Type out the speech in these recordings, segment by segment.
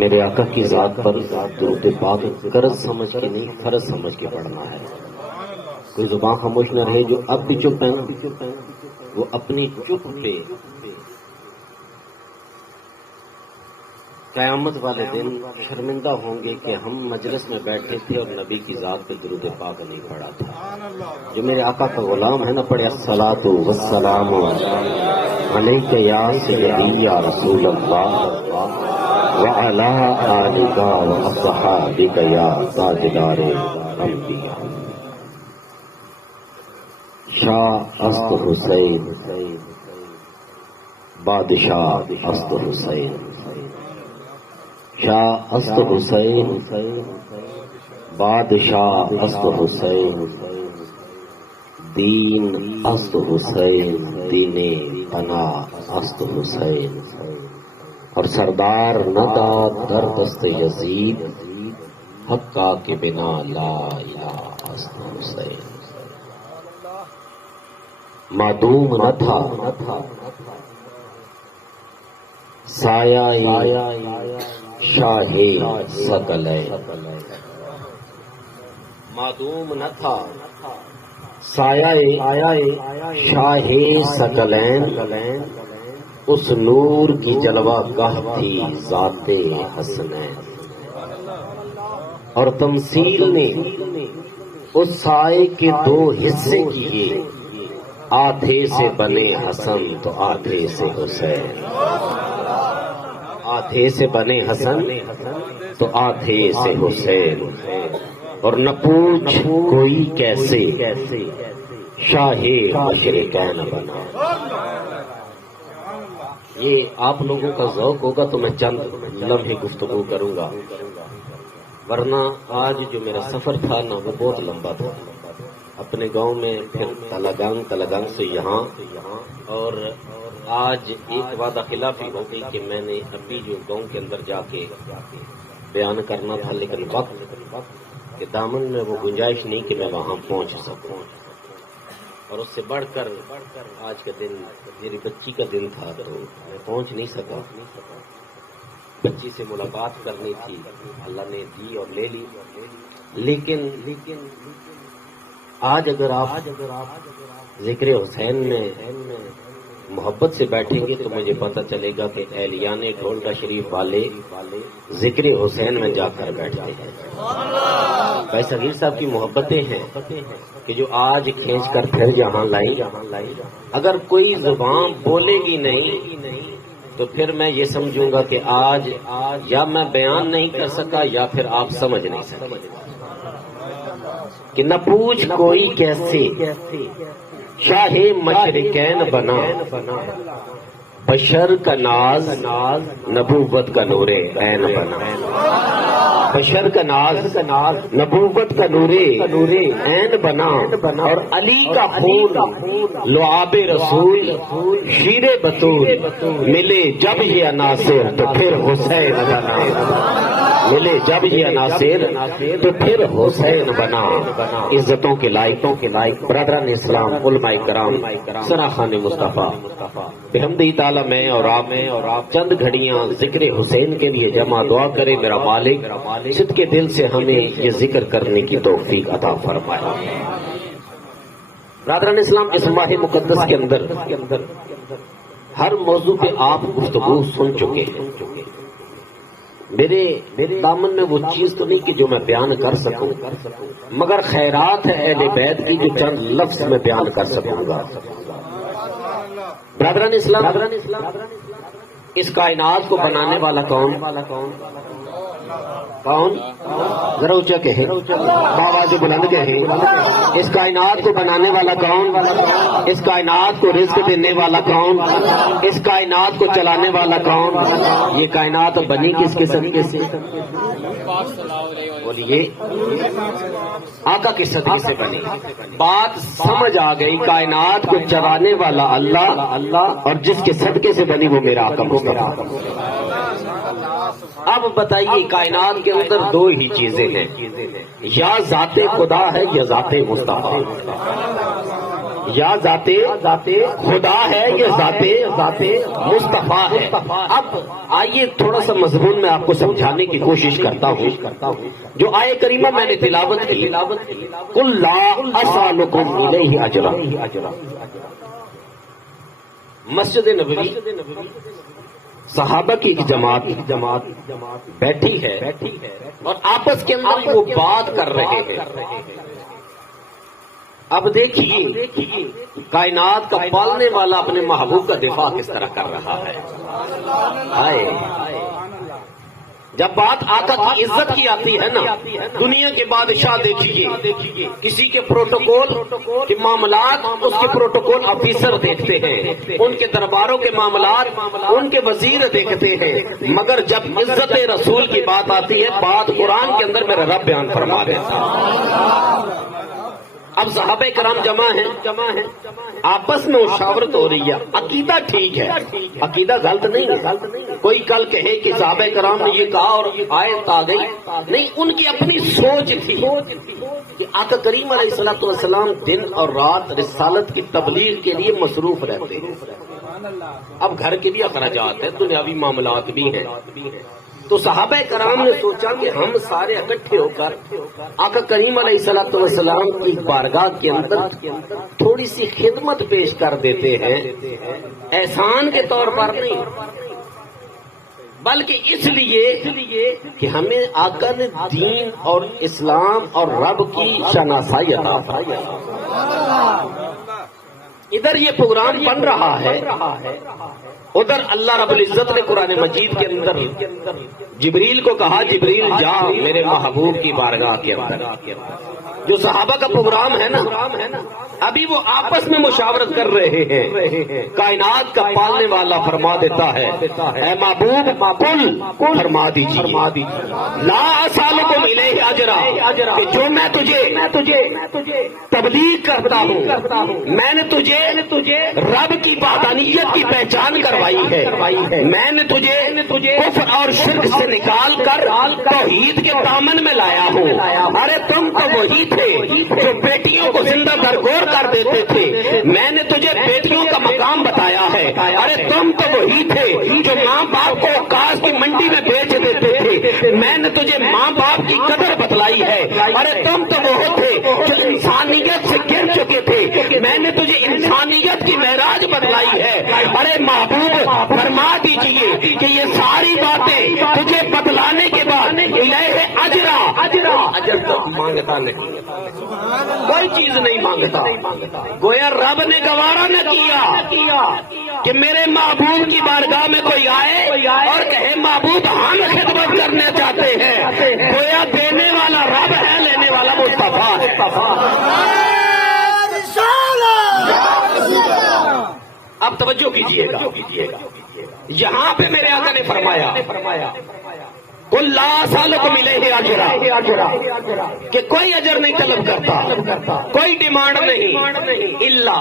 میرے آقا کی ذات پر درود پاک قرض سمجھ کے نہیں، فرض سمجھ کے پڑھنا ہے۔ کوئی زبان خاموش نہ رہے، جو اب بھی چپ ہے نا وہ اپنی چپ پہ قیامت والے دن شرمندہ ہوں گے کہ ہم مجلس میں بیٹھے تھے اور نبی کی ذات پہ درود پاک نہیں پڑھا تھا۔ جو میرے آقا کا غلام ہے نا، پڑھے الصلاۃ والسلام علیک یا سیدی یا رسول اللہ وعلی آلک واصحابک یا تاجدار الانبیاء۔ شاہ است حسین بادشاہ است حسین، شاہ است حسین بادشاہ است حسین، دین است حسین دین پنا است حسین، اور سردار نہ داد در دست یزید حقا کے بنا لا الہ است حسین۔ معدوم نہ تھا سایہ شاہ ثقلین، معدوم نہ تھا سایہ شاہ ثقلین، اس نور کی جلوہ گاہ تھی ذات حسنین، اور تمثیل نے اس سائے کے دو حصے کیے، آدھے سے بنے حسن تو آدھے سے حسین، آدھے سے بنے حسن تو آدھے سے حسین، اور نہ پوچھ کوئی کیسے شاہ مشرقین بنا۔ یہ آپ لوگوں کا ذوق ہوگا تو میں چند لمحے گفتگو کروں گا، ورنہ آج جو میرا سفر تھا نا وہ بہت لمبا تھا، اپنے گاؤں میں پھر تلگانگ سے یہاں، اور آج ایک وعدہ خلافی ہو گئی کہ میں نے ابھی جو گاؤں کے اندر جا کے بیان کرنا تھا، لیکن وقت کے دامن میں وہ گنجائش نہیں کہ میں وہاں پہنچ سکوں، اور اس سے بڑھ کر آج کا دن میری بچی کا دن تھا تو میں پہنچ نہیں سکا۔ بچی سے ملاقات کرنی تھی، اللہ نے دی اور لے لی، لیکن آج اگر آپ ذکر حسین میں محبت سے بیٹھیں گے تو مجھے پتہ چلے گا کہ اہلیان ڈھولٹا شریف والے ذکر حسین میں جا کر بیٹھتے ہیں۔ بھائی صغیر صاحب کی محبتیں ہیں کہ جو آج کھینچ کر پھر یہاں لائی، اگر کوئی زبان بولے گی نہیں تو پھر میں یہ سمجھوں گا کہ آج یا میں بیان نہیں کر سکا یا پھر آپ سمجھ نہیں سکے کہ نہ پوچھ کوئی کیسے شاہ مشرقین بنا، بشر کا ناز نبوت کا نور عین بنا، بشر کا ناز نبوت کا نور عین بنا، اور علی کا خون لعاب رسول شیر بطول، ملے جب یہ عناصر تو پھر حسین بنا، ملے جب یہ عناصر تو پھر حسین بنا۔ عزتوں کے لائقوں کے لائق برادران اسلام، علماء کرام، سراخان مصطفیٰ، بحمدہ تعالیٰ میں اور آپ چند گھڑیاں ذکر حسین کے لیے جمع دعا کرے میرا مالک صدق کے دل سے ہمیں یہ ذکر کرنے کی توفیق عطا فرمائے۔ برادران اسلام، اس ماہ مقدس کے اندر ہر موضوع پہ آپ گفتگو سن چکے ہیں، میرے دامن میں وہ چیز تو نہیں کہ جو میں بیان کر سکوں، مگر خیرات ہے اہل بیت کی جو چند لفظ میں بیان کر سکوں گا۔ برادران اسلام، اس کائنات کو بنانے والا کون؟ ذرا اونچا کہیں، آواز بلند کہیں، اس کائنات کو بنانے والا کون؟ اس کائنات کو رزق دینے والا کون؟ اس کائنات کو چلانے والا کون؟ یہ کائنات بنی کس صدقے سے؟ بولیے، آقا کے صدقے سے بنی۔ بات سمجھ آ گئی، کائنات کو چلانے والا اللہ، اور جس کے صدقے سے بنی وہ میرا آقا مصطفیٰ۔ اب بتائیے، کائنات کے اندر دو ہی چیزیں ہیں، یا ذات خدا ہے یا ذات مصطفیٰ۔ یا ذاتے خدا ہے یا ذاتے مصطفیٰ ہے. اب آئیے تھوڑا سا مضمون میں آپ کو سمجھانے کی کوشش کرتا ہوں. جو آیے کریمہ میں نے تلاوت کی، قل لا اسألکم الیہ اجرا. مسجد نبوی صحابہ کی ایک جماعت بیٹھی ہے اور آپس کے اندر وہ بات کر رہے ہیں. اب دیکھیے کائنات کا پالنے والا اپنے محبوب کا دفاع کس طرح کر رہا ہے. جب بات آقا کی عزت کی آتی ہے نا، دنیا کے بادشاہ دیکھیے کسی کے پروٹوکول کے معاملات اس کے پروٹوکول آفیسر دیکھتے ہیں، ان کے درباروں کے معاملات ان کے وزیر دیکھتے ہیں، مگر جب عزت رسول کی بات آتی ہے، بات قرآن کے اندر میرا رب بیان فرما دیتا ہے. اب صحابہ کرام جمع ہیں، آپس میں مشاورت ہو رہی ہے. عقیدہ ٹھیک ہے، عقیدہ غلط نہیں ہے. کوئی کل کہے کہ صحابہ کرام نے یہ کہا اور آیت آ گئی، نہیں، ان کی اپنی سوچ تھی کہ آقا کریم علیہ الصلوۃ والسلام دن اور رات رسالت کی تبلیغ کے لیے مصروف رہتے ہیں. اب گھر کے بھی اخراجات ہیں، دنیاوی معاملات بھی ہیں. تو صحابہ کرام نے سوچا کہ ہم سارے اکٹھے ہو کر آقا کریم علیہ الصلوۃ والسلام کی بارگاہ کے اندر تھوڑی سی خدمت پیش کر دیتے ہیں، احسان کے طور پر نہیں، بلکہ اس لیے کہ ہمیں آقا نے دین اور اسلام اور رب کی شناسائی عطا فرمائی. ادھر یہ پروگرام بن رہا ہے، ادھر اللہ رب العزت نے قرآن مجید کے اندر جبریل کو کہا، جبریل جا میرے محبوب کی بارگاہ کے اندر. جو صحابہ کا پروگرام ہے نا، ابھی وہ آپس میں مشاورت کر رہے ہیں. کائنات کا پالنے والا فرما دیتا ہے، اے محبوب قل فرما دیجیے لا اسألکم الیہ اجرا، کہ جو میں تجھے تبلیغ کرتا ہوں، میں نے تجھے رب کی وحدانیت کی پہچان کروائی ہے، میں نے تجھے کفر اور شرک سے نکال کر توحید کے دامن میں لایا ہوں. ارے تم تو وہی تھے جو بیٹیوں کو زندہ درگور کر دیتے تھے، میں نے تجھے بیٹیوں کا مقام بتایا ہے. ارے تم تو وہی تھے جو ماں باپ کو کاس کی منڈی میں بیچ دیتے تھے، میں نے تجھے ماں باپ کی قدر بتلائی ہے. ارے تم تو وہ تھے جو انسانیت سے گر چکے تھے، میں نے تجھے انسانیت کی معراج بتلائی ہے. ارے محبوب فرما دیجئے کہ یہ ساری باتیں تجھے بتلانے کے بعد الہ اجرا، اجر تو مانگتا نہیں، کوئی چیز نہیں مانگتا. گویا رب نے گوارا نہ کیا کہ میرے محبوب کی بارگاہ میں کوئی آئے اور کہے محبوب ہم خدمت کرنا چاہتے ہیں. گویا دینے والا رب ہے، لینے والا مصطفیٰ ہے. اب توجہ کیجئے گا، یہاں پہ میرے آقا نے فرمایا قل لا اسألکم الیہ اجرا، کہ کوئی اجر نہیں طلب کرتا، کوئی ڈیمانڈ نہیں، الا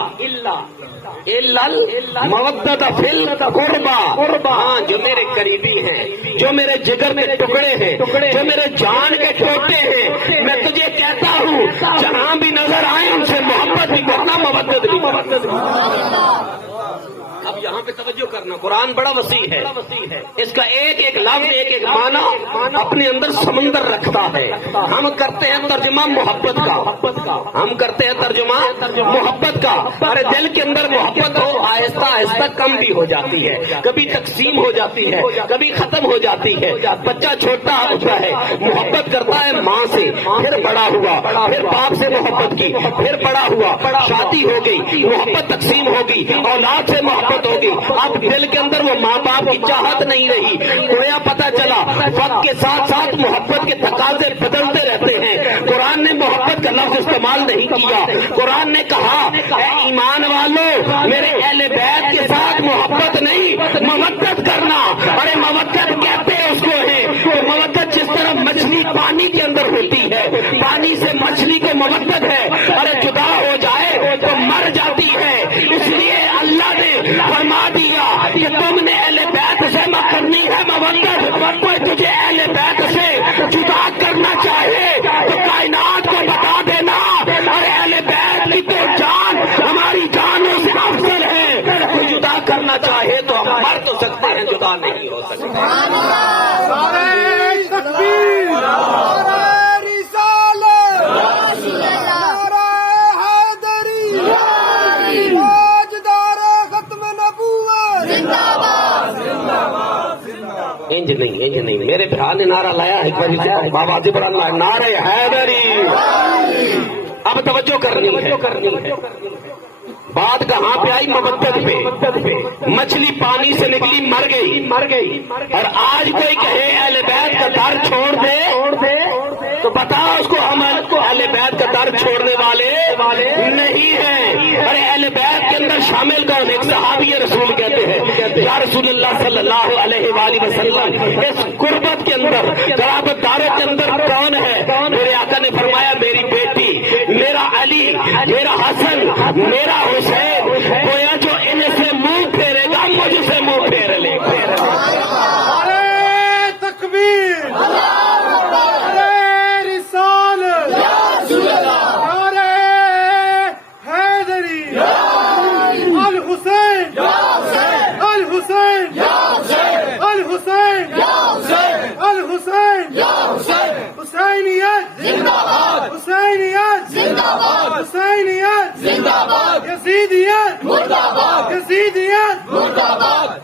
مودۃ فی القربى. ہاں، جو میرے قریبی ہیں، جو میرے جگر کے ٹکڑے ہیں، جو میرے جان کے ٹوٹے ہیں، میں تجھے کہتا ہوں جہاں بھی نظر آئے ان سے محبت بھی کرنا، مودت بھی کرنا. اب یہاں پہ توجہ کرنا، قرآن بڑا وسیع ہے، اس کا ایک ایک لفظ، ایک ایک معنی اپنے اندر سمندر رکھتا ہے. ہم کرتے ہیں ترجمہ محبت کا، ہم کرتے ہیں ترجمہ محبت کا. ارے دل کے اندر محبت ہو، آہستہ آہستہ کم بھی ہو جاتی ہے، کبھی تقسیم ہو جاتی ہے، کبھی ختم ہو جاتی ہے. بچہ چھوٹا ہوتا ہے، محبت کرتا ہے ماں سے، پھر بڑا ہوا، پھر باپ سے محبت کی، پھر بڑا ہوا، شادی ہو گئی، محبت تقسیم ہوگی، اولاد سے محبت ہوگی. اب دل کے اندر وہ ماں باپ کی چاہت نہیں رہی. گویا پتہ چلا وقت کے ساتھ ساتھ محبت کے تقاضے بدلتے رہتے ہیں. قرآن نے محبت کا لفظ استعمال نہیں کیا. قرآن نے کہا اے ایمان والو، میرے اہل بیت کے ساتھ محبت نہیں، مودت کرنا. ارے مودت کہتے ہیں اس کو ہے کہ مودت جس طرح مچھلی پانی کے اندر ہوتی ہے، پانی سے مچھلی کو مودت ہے. ارے جدا ہو جائے تو مر جاتی ہے. اس لیے اللہ نے فرما دیا کہ تم نے اہل بیت سے مت کرنی ہے مودت. کوئی تجھے اہل بیت سے جدا کرنا چاہے تو کائنات کو بتا دینا. اور اہل بیت کی تو جان ہماری چاہے تو ہم مر تو سکتے ہیں، جدا نہیں ہو سکتے۔ نعرہ تکبیر، نعرہ رسالت، نعرہ حیدری، تاجدار ختم نبوت زندہ باد۔ انج نہیں میرے بھرا نے نعرہ لایا ایک بار بابا جبران نعرہ حیدری۔ اب توجہ کرنی ہے، بات کہاں پہ آئی؟ مبدت پہ۔ مچھلی پانی سے نکلی مر گئی، اور آج کوئی کہے اہل بیت کا در چھوڑ دے تو بتا اس کو ہم اہل بیت کا در چھوڑنے والے نہیں ہیں۔ ارے اہل بیت کے اندر شامل کون؟ ایک صحابی رسول کہتے ہیں یا رسول اللہ صلی اللہ علیہ وآلہ وسلم اس قربت کے اندر، قرابت داروں کے اندر کون ہے؟ میرے آقا نے فرمایا میری بیٹی، میرا علی، میرا حسن، میرا حسین، گویا جو ان سے منہ پھیرے گا مجھ سے منہ پھیر لے گا۔ نعرہ تکبیر، نعرہ رسالت، نعرہ حیدری، الحسین، الحسین، الحسین، الحسین، حسینیت زندہ باد، حسینیت زندہ باد، حسینیت زندہ باد، یزیدیت مردہ باد، یزیدیت مردہ باد۔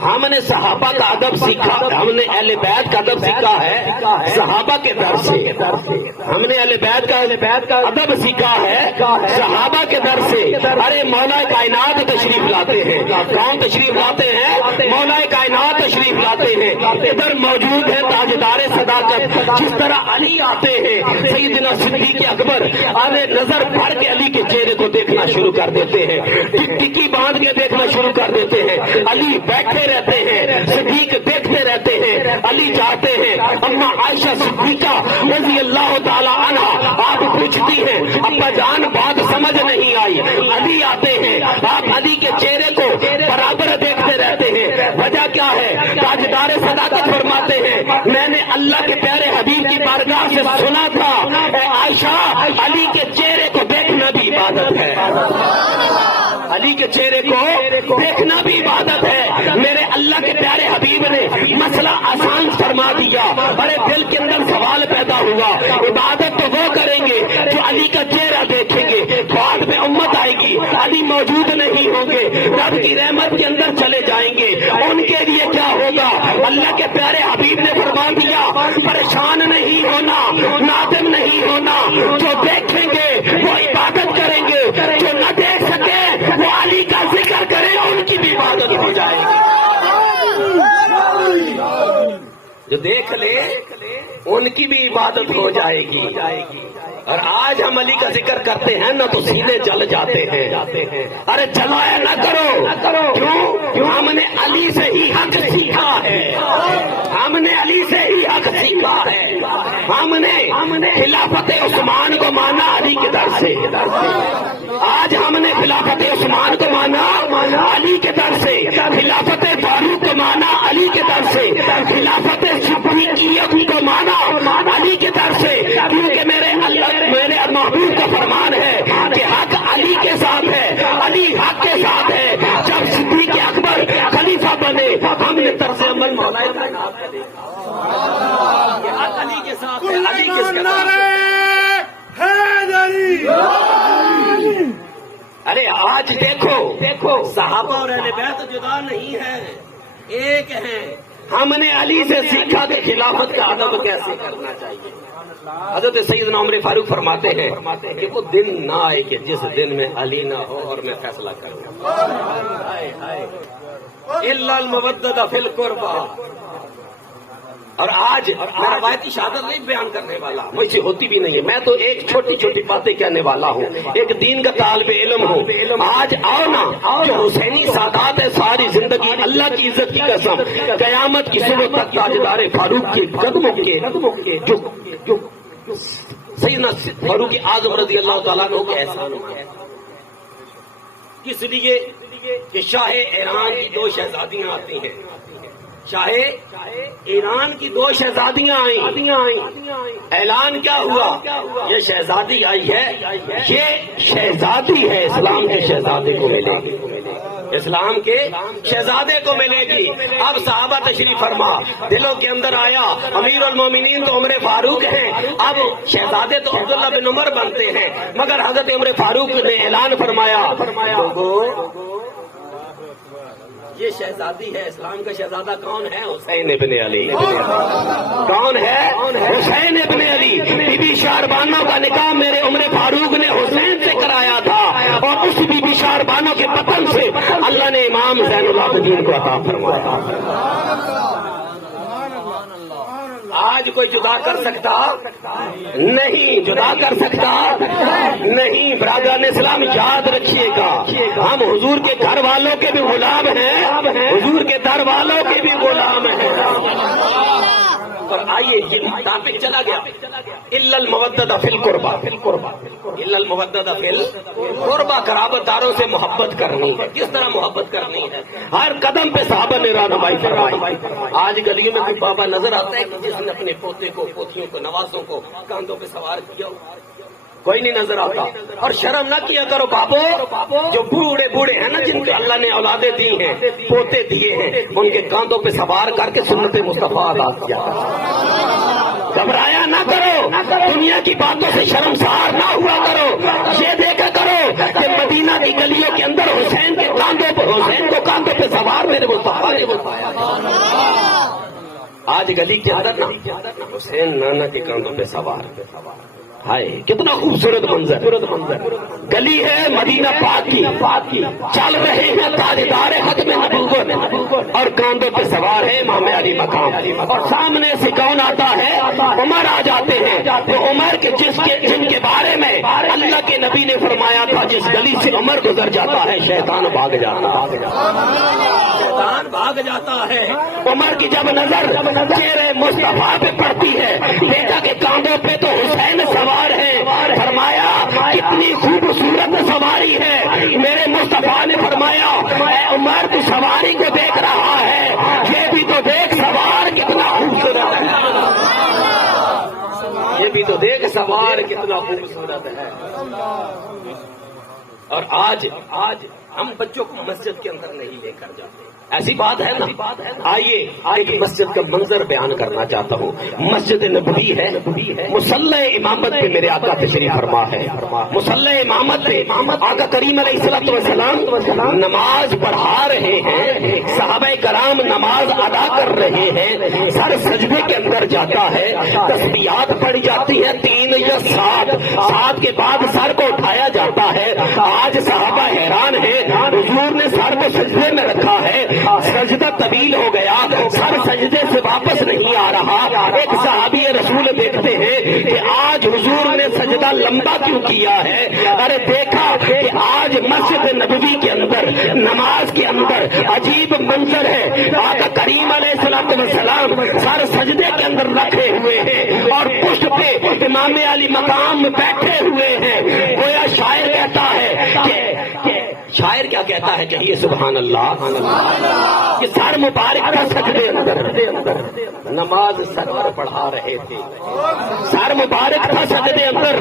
ہم نے صحابہ کا ادب سیکھا، ہم نے اہل بیت کا ادب سیکھا ہے صحابہ کے در سے۔ ہم نے اہل بیت کا ادب سیکھا ہے صحابہ کے در سے۔ ارے مولا کائنات تشریف لاتے ہیں، کون تشریف لاتے ہیں؟ مولا کائنات تشریف لاتے ہیں۔ ادھر موجود ہے تاجدار صداقت، جس طرح علی آتے ہیں سیدنا صدیق اکبر آنے نظر بھر کے علی کے چہرے کو دیکھنا شروع کر دیتے ہیں، ٹکی باندھ کے دیکھنا شروع کر دیتے ہیں۔ علی بیٹھے رہتے ہیں، صدیق دیکھتے رہتے ہیں۔ علی جاتے ہیں، اما عائشہ صدیقہ رضی اللہ تعالی عنہ آپ پوچھتی ہیں ابا جان بات سمجھ نہیں آئی۔ علی آتے ہیں، آپ علی کے چہرے کو برابر دیکھتے رہتے ہیں۔ وجہ کیا ہے؟ تاجدار صداقت فرماتے ہیں میں نے اللہ کے پیارے حبیب کی بارگاہ سے سنا تھا اے عائشہ علی کے چہرے کو دیکھنا بھی عبادت ہے، علی کے چہرے کو دیکھنا بھی عبادت ہے۔ میرے اللہ کے پیارے حبیب نے مسئلہ آسان فرما دیا۔ ارے دل کے اندر سوال پیدا ہوا، عبادت تو وہ کریں گے جو علی کا چہرہ دیکھیں گے، بعد میں امت آئے گی علی موجود نہیں ہوں گے، رب کی رحمت کے اندر چلے جائیں گے، ان کے لیے کیا ہوگا؟ اللہ کے پیارے حبیب نے فرما دیا پریشان نہیں ہونا، نادم نہیں ہونا، جو دیکھیں گے وہ عبادت کریں گے، جو نہ دیکھ سکے وہ علی کا ذکر کریں ان کی بھی عبادت ہو جائے گی۔ جو دیکھ لے ان کی بھی عبادت ہو جائے گی۔ اور آج ہم علی کا ذکر کرتے ہیں نہ تو سینے جل جاتے ہیں۔ ارے جلایا نہ کرو، کیوں؟ ہم نے علی سے ہی حق سیکھا ہے، ہم نے علی سے ہی حق سیکھا ہے۔ ہم نے خلافت عثمان کو مانا علی کے در سے، آج ہم نے خلافت عثمان کو مانا علی کے در سے، خلافت فاروق کو مانا علی کے در سے، خلافت صدیقیت کو مانا علی کے در سے، کیونکہ میرے محبوب کا فرمان ہے کہ حق علی کے ساتھ ہے، علی حق کے ساتھ ہے۔ جب صدیق اکبر خلیفہ بنے ہم نے طرز عمل مولا کائنات کا دیکھا کہ حق علی کے ساتھ ہے، علی کس کے ساتھ ہے؟ ارے آج دیکھو صحابہ اور اہل بیت جدا نہیں ہے، ایک ہیں۔ ہم نے علی سے سیکھا کہ خلافت کا ادب کیسے کرنا چاہیے۔ حضرت سیدنا عمر فاروق فرماتے ہیں کہ وہ دن نہ آئے کہ جس دن میں علی نہ ہو اور میں فیصلہ کروں، الا المودۃ فی القربى۔ اور آج میں روایتی شہادت نہیں بیان کرنے والا، مجھ سے ہوتی بھی نہیں ہے، میں تو ایک چھوٹی چھوٹی باتیں کہنے والا ہوں، ایک دین کا طالب علم ہوں۔ آج آؤ نا، جو حسینی سادات ہے ساری زندگی اللہ کی عزت کی قسم قیامت کی صبح تک تاجدار فاروق کے قدموں کے جو سیدنا فاروق اعظم رضی اللہ تعالیٰ عنہ کے احسان ہوا ہے۔ کس لیے کہ شاہ ایران کی دو شہزادیاں آتی ہیں، شاہ ایران کی دو شہزادیاں آئیں، اعلان کیا ہوا؟ یہ شہزادی آئی ہے، یہ شہزادی ہے، اسلام کے شہزادے کو ملے گی۔ اسلام کے شہزادے کو ملے گی۔ اب صحابہ تشریف فرما، دلوں کے اندر آیا امیر المومنین تو عمر فاروق ہیں، اب شہزادے تو عبداللہ بن عمر بنتے ہیں، مگر حضرت عمر فاروق نے اعلان فرمایا لوگوں یہ شہزادی ہے، اسلام کا شہزادہ کون ہے؟ حسین ابن علی۔ کون ہے؟ حسین ابن علی۔ بی بی شہربانو کا نکاح میرے عمر فاروق نے حسین سے کرایا تھا، اور اس بی بی شہربانو کے پتن سے اللہ نے امام زین العابدین کو عطا فرمایا۔ آج کوئی جدا کر سکتا نہیں، جدا کر سکتا نہیں۔ برادران اسلام یاد رکھیے گا، ہم حضور کے گھر والوں کے بھی غلام ہیں، حضور کے در والوں کے بھی غلام ہیں۔ اور آئیے یہ ٹاپک چلا گیا، الا المودۃ فی القربہ، الا المودۃ فی القربہ، قرابت داروں سے محبت کرنی ہے۔ کس طرح محبت کرنی ہے؟ ہر قدم پہ صحابہ نے رہنمائی فرمائی۔ آج گلیوں میں کوئی بابا نظر آتا ہے کہ جس نے اپنے پوتے کو، پوتیوں کو، نوازوں کو کاندھوں پہ سوار کیا؟ کوئی نہیں نظر آتا۔ اور شرم نہ کیا کرو بابو، جو بوڑھے بوڑھے ہیں نا، جن کو اللہ نے اولادیں دی ہیں، پوتے دیے ہیں، ان کے کاندھوں پہ سوار کر کے سنت مصطفیٰ ادا کیا کرو۔ گھبرایا نہ کرو، دنیا کی باتوں سے شرمسار نہ ہوا کرو۔ یہ دیکھا کرو کہ مدینہ کی گلیوں کے اندر حسین کے کاندھوں پر، حسین کو کاندھوں پہ سوار میرے مصطفیٰ نے بتایا۔ آج گلی کے اندر نا حسین نانا کے کاندھوں پہ سوار، ہائے کتنا خوبصورت منظر۔ گلی ہے مدینہ پاک کی، چل رہے ہیں تاجدار حق میں نبوت، اور کاندھوں پہ سوار ہے امام علی مقام، اور سامنے سے کون آتا ہے؟ عمر آ جاتے ہیں۔ تو عمر کے جن کے بارے میں اللہ کے نبی نے فرمایا تھا جس گلی سے عمر گزر جاتا ہے شیطان بھاگ جاتا ہے، شیطان بھاگ جاتا ہے۔ عمر کی جب نظر چہرے مصطفیٰ پہ پڑتی ہے، دیکھا کہ کاندھوں پہ تو حسین سوار ہے، فرمایا کتنی خوبصورت سواری ہے۔ میرے مصطفیٰ نے فرمایا اے عمر تو سواری کو دیکھ رہا ہے، یہ بھی تو دیکھ سوار کتنا خوبصورت ہے، یہ بھی تو دیکھ سوار کتنا خوبصورت ہے۔ اور آج ہم بچوں کو مسجد کے اندر نہیں لے کر جاتے، ایسی بات ہے نا؟ آئیے ایک مسجد کا منظر بیان کرنا چاہتا ہوں۔ مسجد نبوی ہے، مصلی امامت پہ میرے آقا تشریف فرما ہے۔ مصلی امامت پہ آقا کریم علیہ الصلوۃ والسلام نماز پڑھا رہے ہیں، صحابہ کرام نماز ادا کر رہے ہیں، سر سجدے کے اندر جاتا ہے، تسبیحات پڑھی جاتی ہیں 3 یا 7 کے بعد سر کو اٹھایا جاتا ہے۔ آج صحابہ حیران ہیں، حضور نے سر کو سجدے میں رکھا ہے، سجدہ طویل ہو گیا، سر سجدے سے واپس نہیں آ رہا۔ ایک صحابی رسول دیکھتے ہیں کہ آج حضور نے سجدہ لمبا کیوں کیا ہے؟ ارے دیکھا کہ آج مسجد نبوی کے اندر، نماز کے اندر عجیب منظر ہے، آقا کریم علیہ الصلوۃ والسلام سر سجدے کے اندر رکھے ہوئے ہیں، اور پشت پہ امام علی مقام بیٹھے ہوئے ہیں۔ گویا شاعر کہتا ہے کہ شاعر کیا کہتا ہے؟ کہیے سبحان اللہ۔ کہ سر مبارک کا سجدے اندر نماز سرور پڑھا رہے تھے، سر مبارک کا سجدے اندر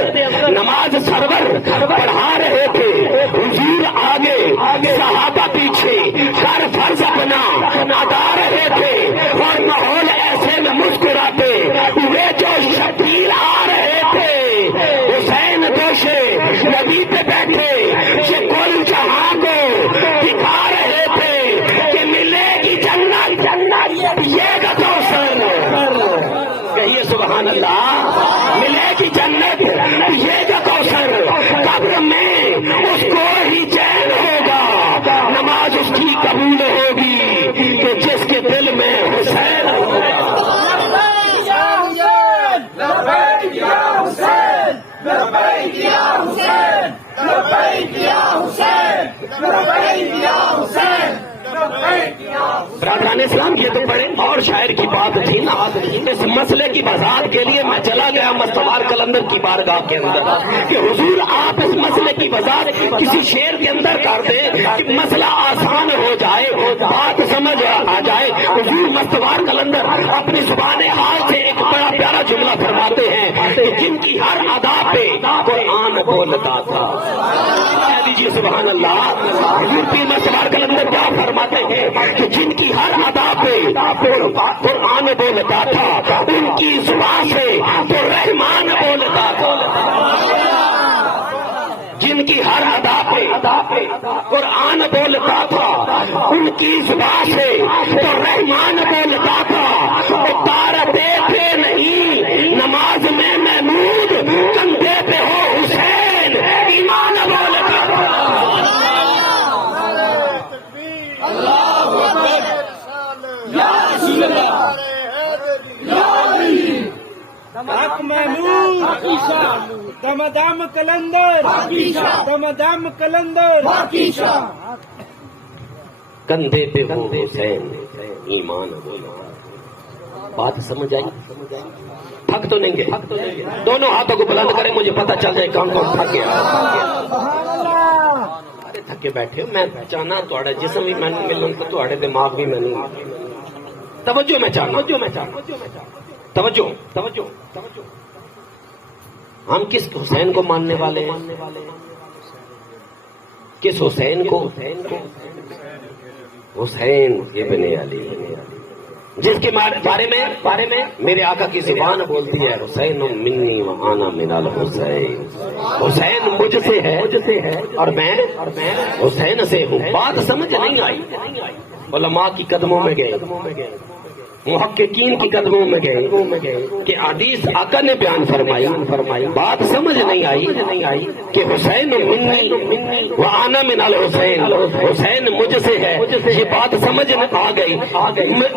نماز سرور پڑھا رہے تھے، حضور آگے صحابہ پیچھے، سر فرض اپنا ادا رہے تھے، اور ماحول ایسے میں مسکراتے ہوئے جو شبیر آ رہے تھے، حسین دوشے نبی پہ بیٹھے، یہ کل جہاں کو دکھا رہے تھے کہ ملے گی جنت، یہ گا کوثر، کہیے سبحان اللہ، ملے گی جنت یہ گا کوثر، قبر میں اس کو ہی چین ہوگا، نماز اس کی قبول ہوگی کہ جس کے دل میں حسین ہوگا۔ برادران اسلام یہ تو بڑے اور شاعر کی بات تھی نا۔ اس مسئلے کی وضاحت کے لیے میں چلا گیا مستوار قلندر کی بارگاہ کے اندر کہ حضور آپ اس مسئلے کی وضاحت کسی شعر کے اندر کر دیں کہ مسئلہ آسان ہو جائے، بات سمجھ آ جائے ہے حضور مستوار کلندر اپنی زبان حال سے ایک بڑا پیارا جملہ فرماتے ہیں کہ جن کی ہر ادا پہ قرآن بولتا تھا. کہہ دیجیے سبحان اللہ. حضور پیر مستوار کلندر کیا فرماتے ہیں کہ جن کی ہر ادا پہ قرآن بولتا تھا ان کی زبان سے تو رحمان بولتا تھا. جن کی ہر ادا پہ قرآن بولتا تھا ان کی زبان سے تو رحمان بولتا تھا. اتارتے تھے نہیں نماز میں محمود کندھے پہ ہو حسین ایمان بولتا تھا. حق محمود دم کلندر دم کلندر کندھے پہ ہو حسین ایمان بولتا. بات سمجھ آئی؟ تھک تو نہیں گئے؟ دونوں ہاتھوں کو بلند کریں مجھے پتا چل جائے کون کون تھک گیا. ارے تھکے بیٹھے ہو. میں چاہنا تھوڑا جسم بھی میں نہیں ملوں تو تھوڑے دماغ بھی میں نہیں. توجہ میں چاہنا توجہ. ہم کس حسین کو ماننے والے ہیں؟ کس حسین کو؟ حسین ابن علی جس کے بارے میں میرے آقا کی زبان بولتی ہے حسین منی وانا من الحسین. حسین مجھ سے ہے اور میں حسین سے ہوں. بات سمجھ نہیں آئی؟ علماء کی قدموں میں گئے, محققین کی قدموں میں گئے کہ حدیث آقا نے بیان فرمائی. بات سمجھ نہیں آئی کہ حسین منی وانا من الحسین. حسین مجھ سے ہے, یہ بات سمجھ آ گئی.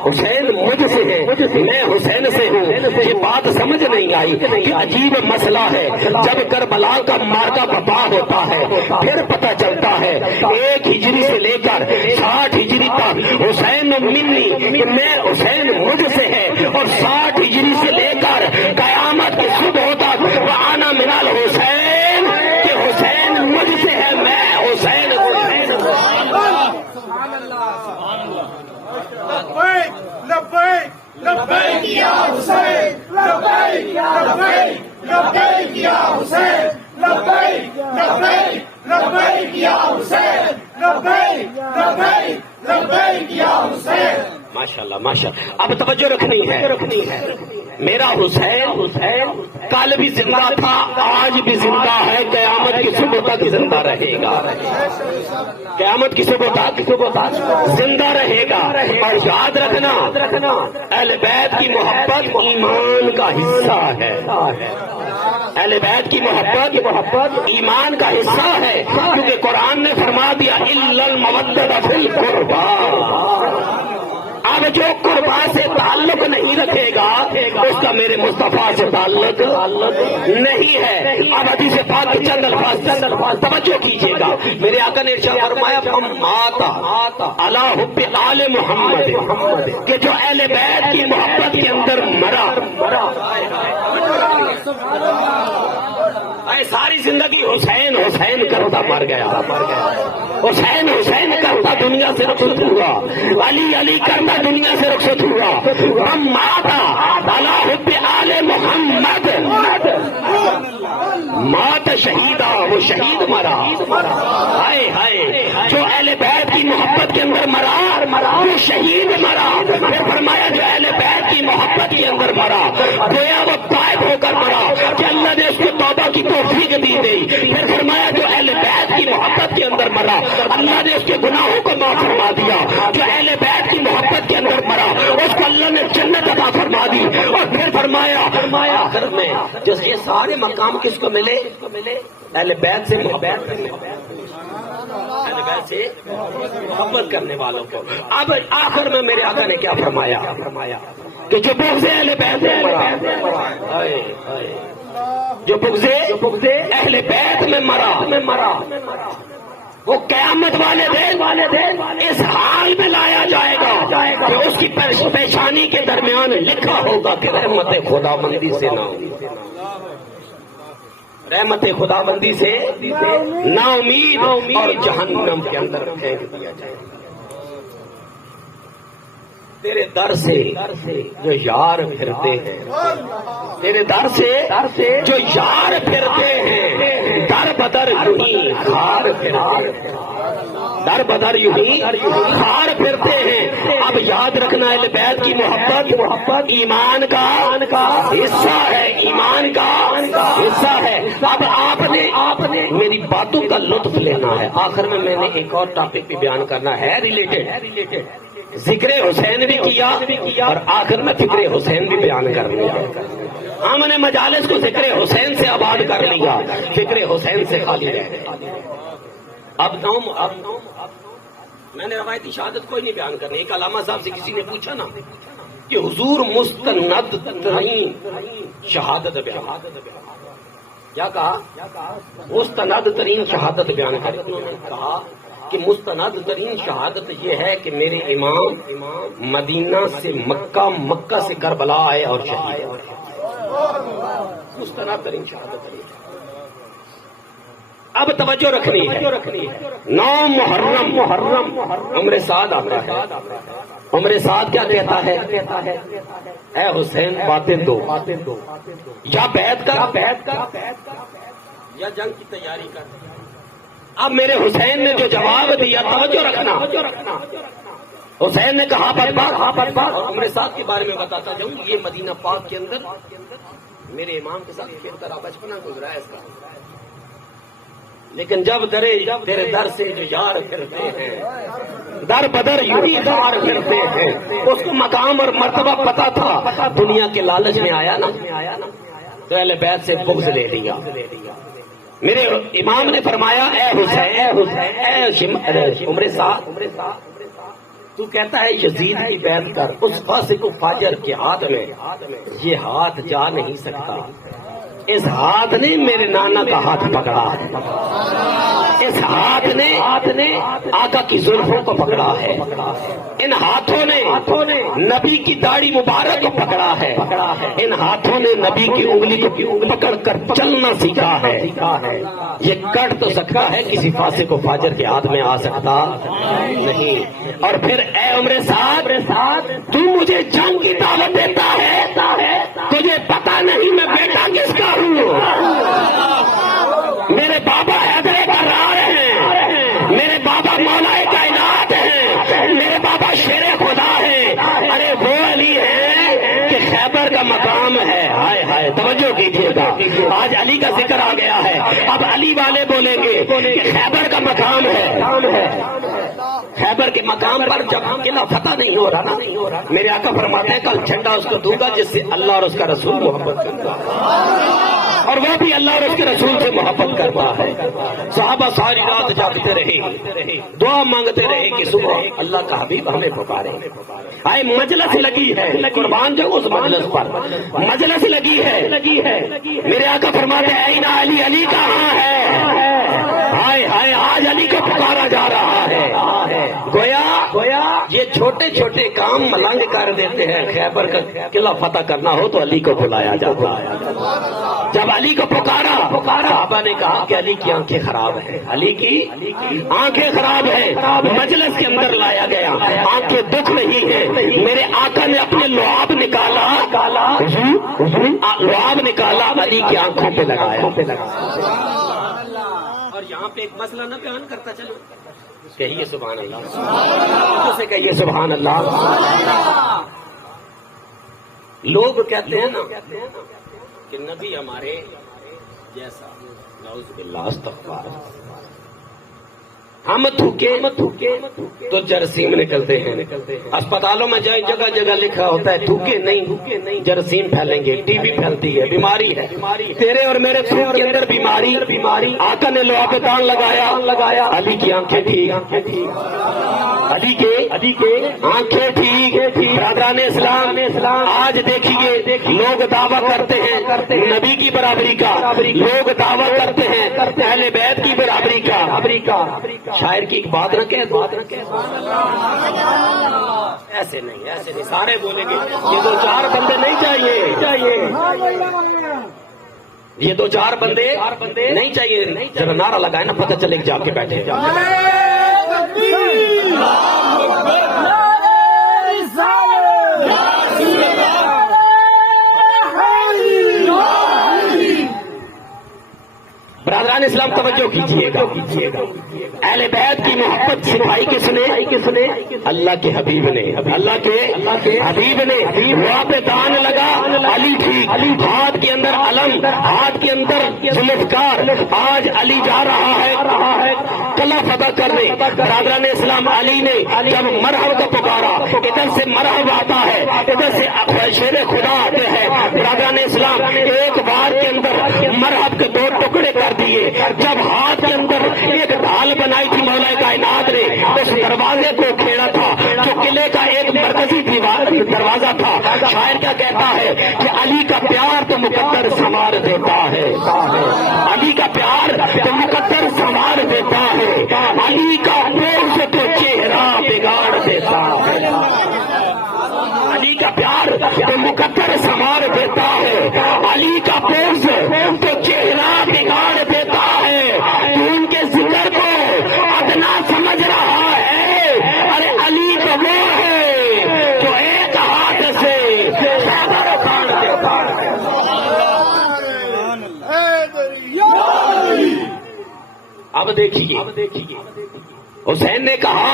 حسین مجھ سے ہے میں حسین سے ہوں, یہ بات سمجھ نہیں آئی کہ عجیب مسئلہ ہے. جب کربلا کا مارکا بپا ہوتا ہے پھر پتہ چلتا ہے 1 ہجری سے لے کر 60 ہجری تک حسین منی میں حسین مجھ سے ہے اور 60 ہجری سے لے کر قیامت کے صبح تک وانا من الحسین کہ حسین مجھ سے ہے میں حسین. لبیک یا حسین لبیک لبیک یا حسین لبیک لبیک یا حسین لبیک لبیک یا حسین. ماشاءاللہ. اب توجہ رکھنی ہے. میرا حسین کل بھی زندہ تھا, آج بھی زندہ ہے, قیامت کی صبح تک زندہ رہے گا. قیامت کی صبح تک زندہ رہے گا. اور یاد رکھنا اہل بیت کی محبت ایمان کا حصہ ہے. اہل بیت کی محبت ایمان کا حصہ ہے, کیونکہ قرآن نے فرما دیا الا المودۃ فی القربى. اب جو قربا سے تعلق نہیں رکھے گا اس کا میرے مصطفیٰ سے تعلق نہیں ہے. اب حدیث پاک کے چند الفاظ توجہ کیجیے گا. میرے آقا نے ارشاد فرمایا مات علی حب آل محمد کہ جو اہل بیت کی محبت کے اندر مرا. ساری زندگی حسین کرتا مر گیا. حسین کرتا دنیا سے رخصت ہوا. علی کرتا دنیا سے رخصت ہوا. ہم ماتا علی حب آل محمد مات شہیدہ, وہ شہید مرا. ہائے جو اہل بیت کی محبت کے اندر مرا وہ شہید مرا. پھر فرمایا جو اہل بیت کی محبت کے اندر مرا گویا وہ قائب ہو کر مرا کہ اللہ نے اس کو توبہ کی توفیق دی گئی. پھر فرمایا جو اہل بیت کی محبت کے اندر مرا اللہ نے اس کے گناہوں کو معاف فرما دیا. جو اہل بیت کی محبت کے اندر مرا اس کو اللہ نے جنت عطا فرما دی. اور پھر فرمایا آخر میں جس یہ سارے مقام کس کو ملے؟ اہل بیت سے محبت کرنے والوں کو. اب آخر میں میرے آقا نے کیا فرمایا کہ جو بغض اہل بیت میں مرا, جو بغض اہل بیت میں مرا وہ قیامت والے دن اس حال میں لایا جائے گا کہ اس کی پیشانی کے درمیان لکھا ہوگا کہ رحمت خدا بندی سے نہ ہوگی. رحمت خدا بندی سے نا امید اور جہنم کے اندر پھینک دیا جائے. تیرے در سے جو یار پھرتے ہیں، تیرے در سے جو یار پھرتے ہیں، در بدر یوں ہی خار پھرتے ہیں، در بدر یوں ہی خار پھرتے ہیں۔ اب یاد رکھنا اہل بیت کی محبت ایمان کا حصہ ہے، ایمان کا حصہ ہے۔ اب آپ نے میری باتوں کا لطف لینا ہے۔ آخر میں نے ایک اور ٹاپک بھی بیان کرنا ہے ریلیٹڈ، ذکر حسین بھی کیا اور آخر میں فکر حسین بھی بیان کر لیا۔ ہم نے مجالس کو ذکر حسین سے آباد کر لیا، فکر حسین سے خالی رہ گئے۔ اب میں نے روایتی شہادت کوئی نہیں بیان کرنی۔ ایک علامہ صاحب سے کسی نے پوچھا نا کہ حضور مستند ترین شہادت بیان، کیا کہا؟ مستند ترین شہادت بیان کریں۔ انہوں نے کہا کہ مستند ترین شہادت یہ ہے کہ میرے امام مدینہ سے مکہ، مکہ سے کربلا آئے اور شہید ہوئے۔ مستند ترین شہادت ہے۔ اب توجہ رکھنی ہے، 9 محرم عمر سعد آتا ہے۔ عمر سعد کیا کہتا ہے؟ اے حسین باتیں دو، یا بیعت کر یا جنگ کی تیاری کر۔ اب میرے حسین نے جو جواب دیا، توجہ رکھنا، حسین نے کہا بدبخت۔ اور عمر سعد کے بارے میں بتاتا جاؤں، یہ مدینہ پاک کے اندر میرے امام کے ساتھ کھیل کر بچپنا گزرا ہے اس کا، لیکن جب تیرے در سے جو یار پھرتے ہیں، در بدر یوں ہی یار پھرتے ہیں، اس کو مقام اور مرتبہ پتا تھا، دنیا کے لالچ میں آیا نا تو اہل بیت سے بغض لے لیا۔ میرے امام نے فرمایا اے حسین، اے عمر سعد، تو کہتا ہے یزید کی بیعت کر، اس فاسق و فاجر کے ہاتھ میں یہ ہاتھ جا نہیں سکتا۔ اس ہاتھ نے میرے نانا کا ہاتھ پکڑا، اس ہاتھ نے آقا کی زلفوں کو پکڑا ہے، ان ہاتھوں نے نبی کی داڑھی مبارک کو پکڑا ہے، ان ہاتھوں نے نبی کی انگلی کو پکڑ کر چلنا سیکھا ہے۔ یہ کٹ تو سکتا ہے، کسی فاسق و فاجر کے ہاتھ میں آ سکتا نہیں۔ اور پھر اے عمر سعد، تو مجھے جنگ کی دعوت دیتا ہے، تجھے پتا نہیں میں بیٹا کس کا ہوں؟ میرے بابا حیدر کرار ہیں، میرے بابا مولا کائنات ہیں، میرے بابا شیر خدا ہیں، ارے وہ علی ہیں کہ خیبر کا مقام ہے۔ ہائے ہائے، توجہ کیجیے گا، آج علی کا ذکر آ گیا ہے، اب علی والے بولیں گے کہ خیبر کا مقام ہے۔ خیبر کے مقام پر جب قلعہ فتح نہیں ہو رہا نا، میرے آقا فرماتے ہیں کل جھنڈا اس کو دوں گا جس سے اللہ اور اس کا رسول محبت کرتا ہے، اور وہ بھی اللہ اور اس کے رسول سے محبت کرتا ہے۔ صحابہ ساری رات جاگتے رہے، دعا مانگتے رہے کہ صبح اللہ کا حبیب ہمیں پکارے۔ آئے مجلس لگی ہے، قربان جو اس مجلس پر مجلس لگی ہے، میرے آقا فرماتے ہیں اے علی، علی کہاں ہے؟ ہائے ہائے، آج علی کو پکارا جا رہا ہے۔ گویا یہ چھوٹے چھوٹے کام ملنگ کر دیتے ہیں۔ خیبر کا قلعہ فتح کرنا ہو تو علی کو بلایا جاتا ہے۔ جب علی کو پکارا، صحابہ نے کہا کہ علی کی آنکھیں خراب ہیں، علی کی آنکھیں خراب ہیں۔ مجلس کے اندر لایا گیا، آنکھیں دکھ رہی ہیں، میرے آقا نے اپنے لعاب نکالا، لعاب نکالا، علی کی آنکھوں پہ لگایا۔ اور یہاں پہ ایک مسئلہ نہ بیان کرتا چلو، کہیے سبحان اللہ، اسے کہیے سبحان اللہ۔ لوگ کہتے ہیں نا کہ نبی ہمارے جیسا، نعوذ باللہ، استغفار، ہم تھوکے تو جراثیم نکلتے ہیں۔ اسپتالوں میں جائیں جگہ جگہ لکھا ہوتا ہے تھوکے نہیں جراثیم پھیلیں گے، ٹی بی پھیلتی ہے، بیماری ہے۔ تیرے اور میرے تھوک کے اندر بیماری، آقا نے لوہا پہ دان لگایا، علی کی آنکھیں ٹھیک، علی کے آنکھیں ٹھیک۔ برادران اسلام، آج دیکھیے لوگ دعویٰ کرتے ہیں نبی کی برابری کا، لوگ دعویٰ کرتے ہیں اہل بیت کی برابری کا۔ شاعر کی ایک بات رکھے، ایسے نہیں، سارے بولیں گے یہ 2-4 بندے نہیں چاہیے، یہ 2-4 بندے نہیں چاہیے۔ جب نعرہ لگائے نا پتہ چلے کہ جا کے بیٹھے۔ نعرہ اسلام توجہ کیجیے گا، اہل بیت کی محبت سکھائی کس نے؟ اللہ کے حبیب نے، اللہ کے حبیب نے۔ وہاں پہ دان لگا، علی تھی، ہاتھ کے اندر علم، ہاتھ کے اندر ذوالفقار۔ آج علی جا رہا ہے کلف ادا کرنے۔ برادران اسلام، علی نے جب مرحب کا پکارا، ادھر سے مرحب آتا ہے، ادھر سے شیر خدا آتے ہیں۔ برادران اسلام، ایک بار کے اندر مرحب کے 2 ٹکڑے کر دیے۔ جب ہاتھ کے اندر ایک ڈھال بنائی تھی مولا کائنات نے، اس دروازے کو کھیڑا تھا جو قلعے کا ایک مرکزی دروازہ تھا۔ شاعر کیا کہتا ہے کہ علی کا پیار تو مقدر سنوار دیتا ہے، علی کا پیار تو مقدر سنوار دیتا ہے، علی کا بغض تو چہرہ بگاڑ دیتا ہے، علی کا پیار تو مقدر سنوار دیتا ہے، علی کا بغض تو چہرہ بگاڑ دیتا ہے۔ تو ان کے ذکر کو ادنا سمجھ رہا ہے، ارے علی تو وہ ہے جو ایک ہاتھ سے خیبر اکھاڑ دیتا ہے۔ اب دیکھیے حسین نے کہا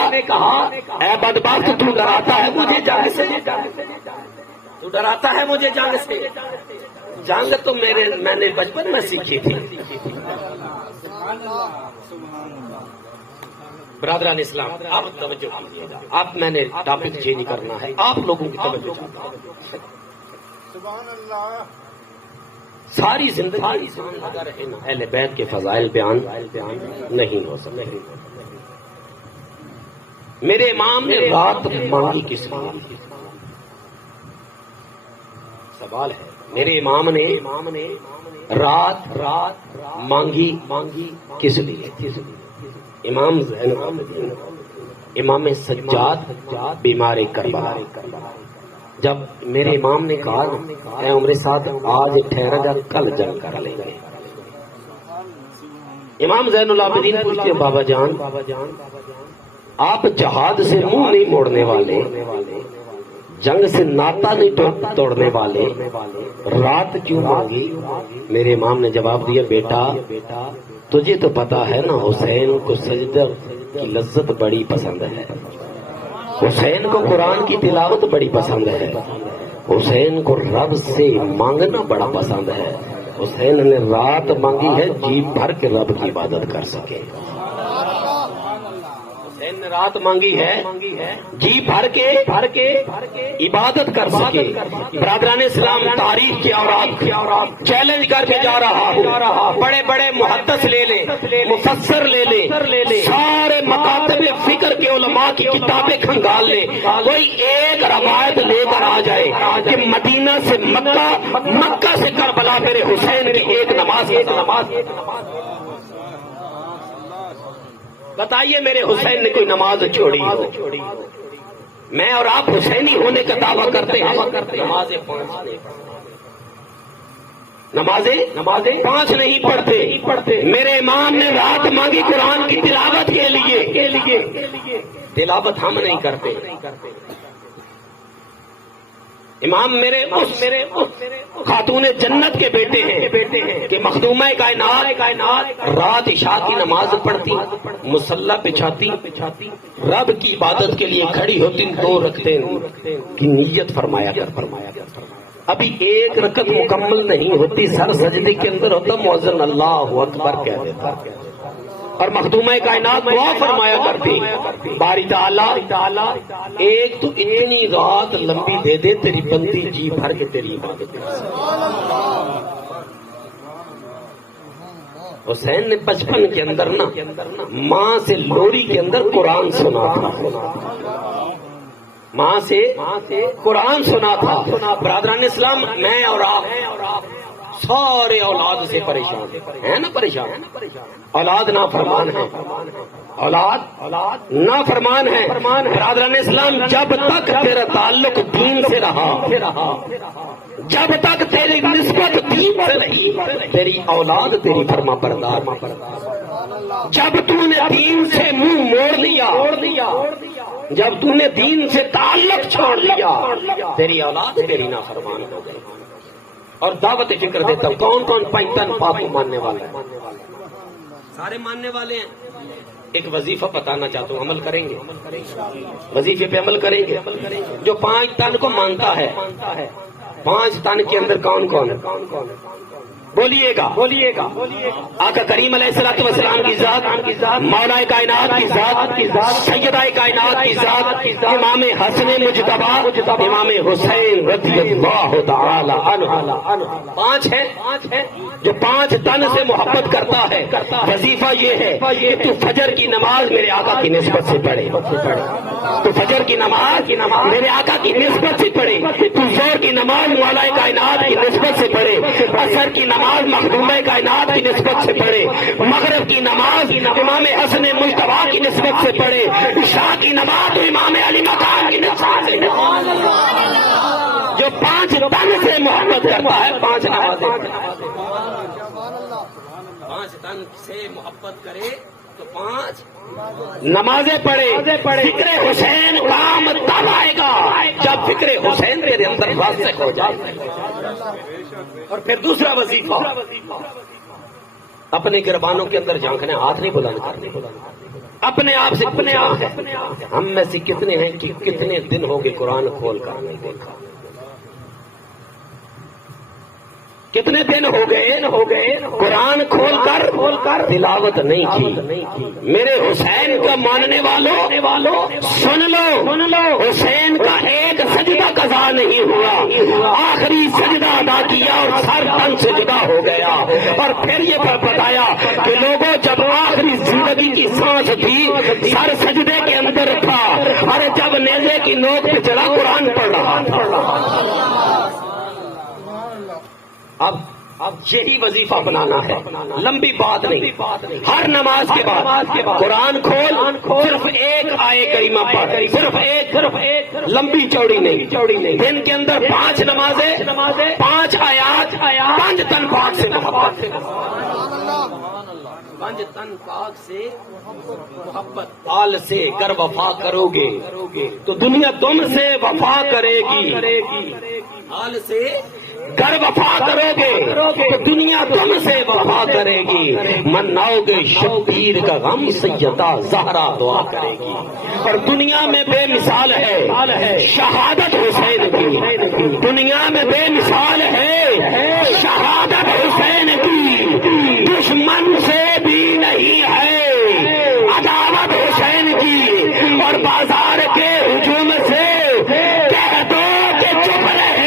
اے بدبخت، تو ڈراتا ہے مجھے جنگ سے، تو ڈراتا ہے مجھے جنگ سے۔ جنگ تو میں نے بچپن میں سیکھی تھی۔ برادران اسلام، آپ توجہ کیجیے گا، آپ میں نے ٹاپک چینج نہیں کرنا ہے، آپ لوگوں کی توجہ چاہتا ہوں۔ ساری زندگی انسان لگا رہے نا اہل بیت کے فضائل بیان نہیں ہو سکتے۔ میرے امام نے رات مانگی کس لیے؟ سوال ہے، میرے امام نے رات مانگی کس لیے؟ امام زین العابدین، امام سجاد بیمار کربلا۔ جب میرے امام نے کہا اے عمر سعد آج ٹھہر جا، کل جنگ کر لیں گے۔ امام زین العابدین پوچھتے ہیں بابا جان آپ جہاد سے منہ نہیں موڑنے والے، جنگ سے ناتا نہیں توڑنے والے، رات کیوں مانگی؟ میرے امام نے جواب دیا بیٹا تجھے تو پتا ہے نا حسین کو سجدہ کی لذت بڑی پسند ہے، حسین کو قرآن کی تلاوت بڑی پسند ہے، حسین کو رب سے مانگنا بڑا پسند ہے۔ حسین نے رات مانگی ہے جی بھر کے رب کی عبادت کر سکے، حسین نے رات مانگی ہے جی بھر کے عبادت کر سکے۔ برادران اسلام، تاریخ کے اوراق چیلنج کر کے جا رہا ہوں، بڑے بڑے محدث لے لیں، مفسر لے لیں، سارے مکاتب فکر کے علماء کی کتابیں کھنگال لیں، کوئی ایک روایت لے کر آ جائے کہ مدینہ سے مکہ سے کربلا میرے حسین کی ایک نماز بتائیے میرے حسین نے کوئی نماز چھوڑی ہو؟ میں اور آپ حسینی ہونے کا دعویٰ کرتے ہیں، نمازیں 5 نہیں پڑھتے۔ میرے امام نے رات مانگی قرآن کی تلاوت کے لیے، تلاوت ہم نہیں کرتے۔ امام میرے خاتون جنت کے بیٹے ہیں کہ مخدومہ کائنات رات عشاء کی نماز پڑھتی، مصلی بچھاتی، رب کی عبادت کے لیے کھڑی ہوتی، 2 رکعتیں کی نیت فرمایا کر۔ ابھی 1 رکعت مکمل نہیں ہوتی، سر سجدے کے اندر ہوتا، مؤذن اللہ اکبر کہہ دیتا، اور مخدومہ کائنات دعا فرمایا کرتی باری تعالیٰ ایک تو اتنی رات لمبی دے دے تیری بندی جی بھر کے تیری عبادت۔ حسین نے بچپن کے اندر نا ماں سے لوری کے اندر قرآن سنا تھا، ماں سے قرآن سنا تھا۔ برادران اسلام، میں اور آپ سارے اولاد سے پریشان ہیں نا، پریشان اولاد نافرمان ہے، اولاد نافرمان ہے۔ برادران اسلام، جب تک تیرا تعلق دین سے رہا، جب تک تیری نسبت دین سے رہی، تیری اولاد تیری فرما بردار۔ جب تو نے دین سے منہ موڑ لیا، جب تو نے دین سے تعلق چھوڑ لیا، تیری اولاد تیری نافرمان ہو گئی۔ اور دعوت فکر دیتا ہوں، کون پنجتن پاپو ماننے والا ہے؟ سارے ماننے والے ہیں. ایک وظیفہ بتانا چاہتا ہوں, عمل کریں گے؟ وظیفے پہ عمل کریں گے. جو 5 تن کو مانتا ہے, 5 تن کے اندر کون کون ہے؟ بولیے گا. آقا کریم علیہ الصلوۃ والسلام کی ذات, مولا کائنات کی ذات, سیدہ کائنات کی ذات, امام حسن مجتبی, امام حسین رضی اللہ تعالی عنہ. 5 ہیں جو 5 تن سے محبت کرتا ہے. وظیفہ یہ ہے کہ تو فجر کی نماز میرے آقا کی نسبت سے پڑھے. تو فجر کی نماز میرے آقا کی نسبت سے پڑھے. تو ظہر کی نماز مولا کائنات کی نسبت سے پڑھے. عصر کی نماز مخدوم کائنات کی نسبت سے پڑھے. مغرب کی نماز امام حسن مجتبی کی نسبت سے پڑھے. عشاء کی نماز امام علی مقام کی نسبت سے. جو 5 تن سے محبت کرتا ہے 5 نمازیں, 5 تن سے محبت کرے تو 5 نمازیں پڑھے. فکر حسین کام تب آئے گا جب فکر حسین تیرے اندر راسخ ہو جائے. اور پھر دوسرا وظیفہ, اپنے گربانوں کے اندر جھانکنے, ہاتھ نہیں بلند کرنے. اپنے آپ سے ہم میں سے کتنے ہیں کہ کتنے دن ہو گئے قرآن کھول کر نہیں دیکھا؟ کتنے دن ہو گئے قرآن کھول کر تلاوت نہیں کی؟ میرے حسین کا ماننے والوں سن لو, حسین کا ایک سجدہ قضا نہیں ہوا. آخری سجدہ ادا کیا اور سر تن سے جدا ہو گیا. اور پھر یہ بتایا کہ لوگوں جب آخری زندگی کی سانس تھی سر سجدے کے اندر تھا, اور جب نیزے کی نوک پہ چڑھا قرآن پڑھ رہا تھا. اب یہی وظیفہ بنانا ہے, لمبی بات نہیں. ہر نماز کے بعد قرآن کھول, صرف ایک آیے کریمہ پڑھ, صرف ایک, لمبی چوڑی نہیں. دن کے اندر 5 نمازیں, 5 آیات, 5 تن پاک سے محبت. 5 تن پاک سے محبت. آل سے گر وفا کرو گے تو دنیا تم سے وفا کرے گی. آل سے گر وفا کرو گے تو دنیا تم سے وفا کرے گی. مناؤ گے شبیر کا غم سیدہ زہرا دعا کرے گی. اور دنیا میں بے مثال ہے شہادت حسین کی, دنیا میں بے مثال ہے شہادت حسین کی. دشمن سے بھی نہیں ہے عداوت حسین کی. اور بازار کے ہجوم سے کہہ دو کہ چپ رہے,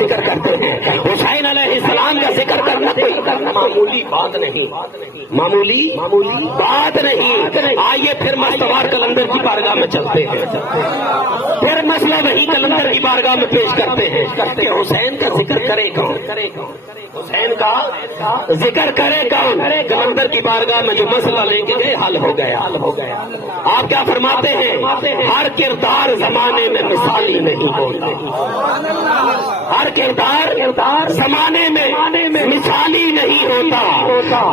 ذکر کرتے ہیں. حسین علیہ السلام کا ذکر کرنا کوئی معمولی بات نہیں, معمولی بات نہیں. آئیے پھر مستوار کلندر کی بارگاہ میں چلتے ہیں, پھر مسئلہ وہی کلندر کی بارگاہ میں پیش کرتے ہیں کہ حسین کا ذکر کرے کون, حسین کا ذکر کرے کون. کلندر کی بارگاہ میں جو مسئلہ لے کے گئے حل ہو گیا. آپ کیا فرماتے ہیں؟ ہر کردار زمانے میں مثالی نہیں ہوتا. ہر کردار زمانے میں مثالی نہیں ہوتا.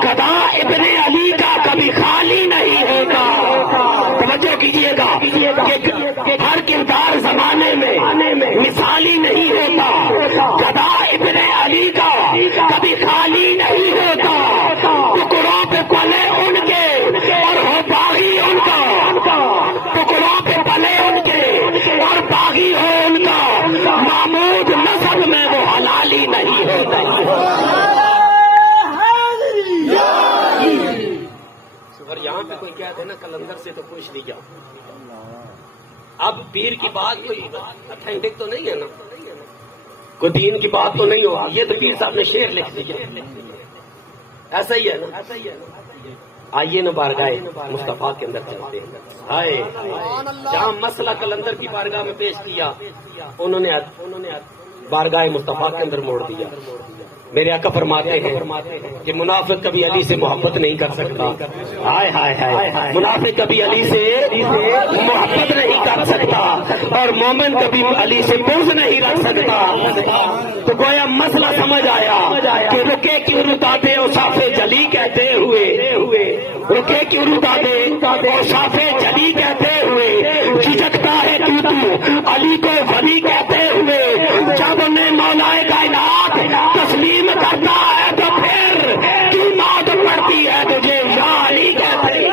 گدا ابن علی کا کبھی خالی نہیں ہوتا. توجہ کیجیے گا کہ ہر کردار زمانے میں مثالی نہیں ہوتا. گدا ابن علی کا کبھی خالی نہیں ہوتا. ٹکڑوں پہ پلے ان کے اور ہو باغی ان کا, ٹکڑوں پہ پلے ان کے اور باغی ہو ان کا. محمود نسب میں وہ حلالی نہیں ہوتا. اور یہاں پہ کوئی کہتے ہیں نا کلندر سے تو پوچھ لیا. اب پیر کی بات کوئی اتھینٹک تو نہیں ہے نا, کوئی دین کی بات تو نہیں ہو. یہ تو پیر صاحب نے شعر لکھ دیا, ایسا ہی ہے نا. آئیے نا بارگاہ مصطفیٰ کے اندر چلتے ہیں. ہائے جہاں مسئلہ کلندر کی بارگاہ میں پیش کیا انہوں نے بارگاہ مصطفیٰ کے اندر موڑ دیا. میرے آقا فرماتے ہیں کہ منافق کبھی علی سے محبت نہیں کر سکتا. ہائے ہائے ہائے, منافق کبھی علی سے محبت نہیں کر سکتا. اور مومن کبھی علی سے بغض نہیں رکھ سکتا. تو گویا مسئلہ سمجھ آیا کہ رکے کیوں رکاتے اوصاف جلی کہتے ہوئے, رکے کیوں رکاتے اوصاف جلی کہتے ہوئے, جھجکتا ہے تو علی کو ولی کہتے ہوئے. جب انہیں مولائے کائنات تسلیم کرتا ہے تو پھر کیوں موت پڑتی ہے تجھے یا علی کہتے ہیں.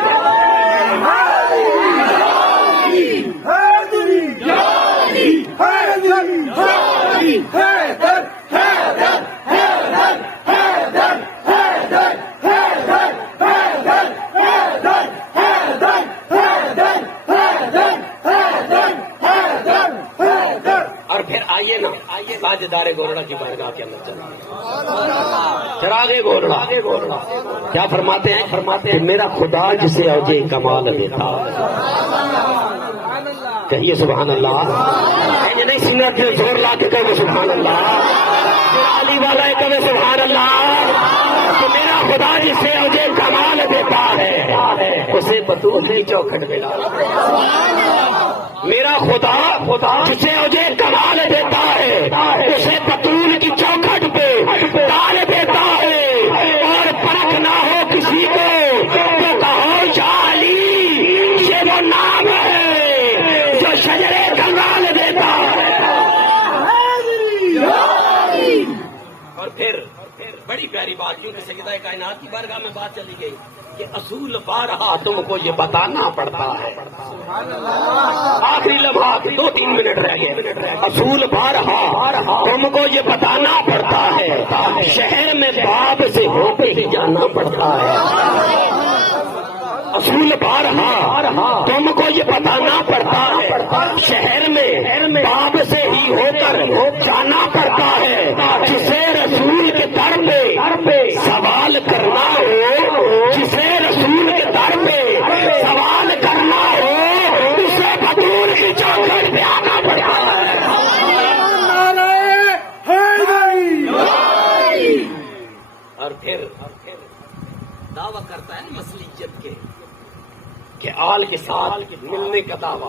اور پھر آئیے نا, تاجدار گولڑا کی بارگاہ کے اندر چلیں. چراغ گولڑا کیا فرماتے ہیں کہ میرا خدا جسے اوجے کمال دیتا. کہیے سبحان اللہ. یہ نہیں سننا کہ زور لا کے کہو سبحان اللہ. علی والا ہے کہو سبحان اللہ. کہ میرا خدا جسے اوجے کمال دیتا ہے اسے بطول کی چوکھٹ میں ڈالا. میرا خدا جسے اوجے کمال دیتا ہے اسے بطول کی چوکھٹ پہ ڈال دیتا ہے. اور پرکھ نہ ہو کسی کو تو کہو یا علی, یہ وہ نام ہے جو شجرے کنگال دیتا ہے. اور پھر بڑی پیاری بات یوں کہ سیدہ کائنات کی بارگاہ میں بات چلی گئی کہ اصول بارہا تم کو یہ بتانا پڑتا ہے. آخری لمحہ 2-3 منٹ رہ گئے. اصول بارہا تم کو یہ بتانا پڑتا ہے, شہر میں باب سے ہو کے ہی جانا پڑتا ہے. اصول بارہا تم کو یہ بتانا پڑتا ہے, شہر میں باب سے ہی ہو کر جانا پڑتا ہے. جسے رسول کے در پہ سوال کرنا ہو, جسے رسول کے در پہ سوال کرنا ہو اسے بطول کی چوکھٹ پہ آنا پڑتا ہے. اور پھر دعویٰ کرتا ہے مصلیت کے کہ آل کے ساتھ ملنے کا دعویٰ.